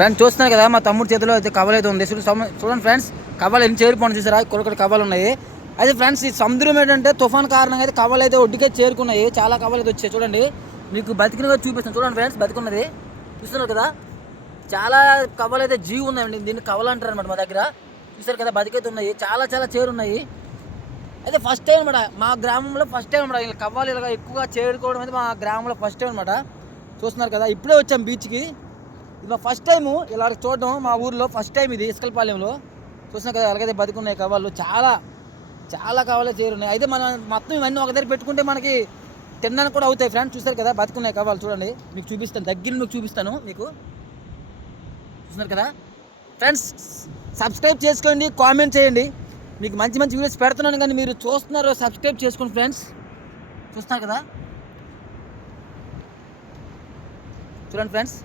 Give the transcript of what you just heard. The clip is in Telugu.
ఫ్రెండ్స్ చూస్తున్నారు కదా, మా తమ్ముడు చేతిలో అయితే కవలు అయితే ఉంది. చూడండి ఫ్రెండ్స్, కవలు ఎన్ని చేరుకోండి చూసారా, కొరకొక కవలు ఉన్నాయి. అయితే ఫ్రెండ్స్ ఈ సముద్రం ఏంటంటే తుఫాన్ కారణంగా అయితే కవలు అయితే ఒడ్డుకే చేరుకున్నాయి. చాలా కవలు అయితే వచ్చాయి. చూడండి, మీకు బతికినగా చూపిస్తాను. చూడండి ఫ్రెండ్స్, బతికున్నది చూస్తున్నారు కదా, చాలా కవలు అయితే జీవి ఉన్నాయండి. దీన్ని కవలు అంటారు అనమాట మా దగ్గర. చూసారు కదా, బతికైతే ఉన్నాయి. చాలా చాలా చేరున్నాయి. అయితే ఫస్ట్ టైం అనమాట మా గ్రామంలో, ఫస్ట్ టైం అనమాట ఇలా కవ్వాలు ఇలాగ ఎక్కువగా చేరుకోవడం అయితే మా గ్రామంలో ఫస్ట్ టైం అనమాట. చూస్తున్నారు కదా, ఇప్పుడే వచ్చాం బీచ్కి. ఇది మా ఫస్ట్ టైము ఇలా చూడడం మా ఊర్లో ఫస్ట్ టైం ఇది, ఇసుకలపాలెంలో. చూస్తున్నారు కదా ఎలాగైతే బతికున్నాయి కవ్వాలు, చాలా చాలా కవ్వాలే చేరున్నాయి. అయితే మనం మొత్తం ఇవన్నీ ఒక దగ్గర పెట్టుకుంటే మనకి తినడానికి కూడా అవుతాయి ఫ్రెండ్స్. చూస్తారు కదా బతుకున్నాయి కవ్వాలు, చూడండి మీకు చూపిస్తాను, దగ్గర మీకు చూపిస్తాను మీకు. చూస్తున్నారు కదా ఫ్రెండ్స్, సబ్స్క్రైబ్ చేసుకోండి, కామెంట్ చేయండి. మీకు మంచి మంచి వీడియోస్ పెడుతున్నాను కానీ మీరు చూస్తున్నారు, సబ్స్క్రైబ్ చేసుకోండి ఫ్రెండ్స్. చూస్తున్నారు కదా, చూడండి ఫ్రెండ్స్.